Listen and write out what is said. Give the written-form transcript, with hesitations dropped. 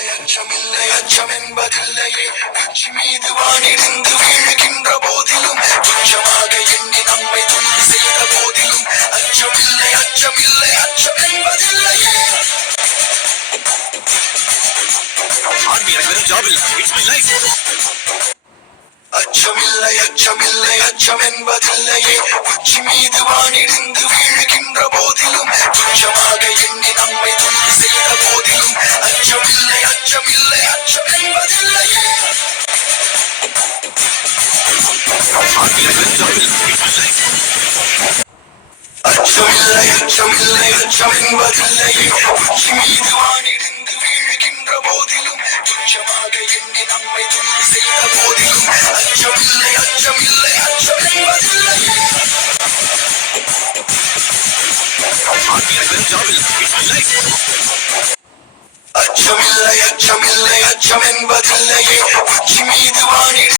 அச்சமில்லை அச்சம் என்பதில்லையே உச்சி மீது வானிடிந்து வீழ்கின்ற போதிலும் துச்சமாக எண்ணி நம்மை துணி செய்த போதிலும் அச்சமில்லை அச்சமில்லை அச்சம் என்பதில்லையே. அச்சமில்லை அச்சமில்லை அச்சம் என்பதில்லையே உச்சி மீது வானிடிந்து வீழ்கின்ற போதிலும் துச்சமாக எண்ணி நம்மை துணி செய்த போதிலும் அச்சமில்லை அச்சமில்லை அச்சம் என்பதில்லையே. அச்சமில்லை அச்சமில்லை அச்சம் என்பதில்லையே உச்சி மீது வானிடிந்து வீழ்கின்ற போதிலும் துச்சமாக எண்ணி நம்மை துணி செய்த போதிலும் அச்சமில்லை அச்சமில்லை அச்சம் என்பதில்லையே. அச்சமில்லை அச்சமில்லை அச்சம் என்பதில்லையே உச்சி மீது வானிடிந்து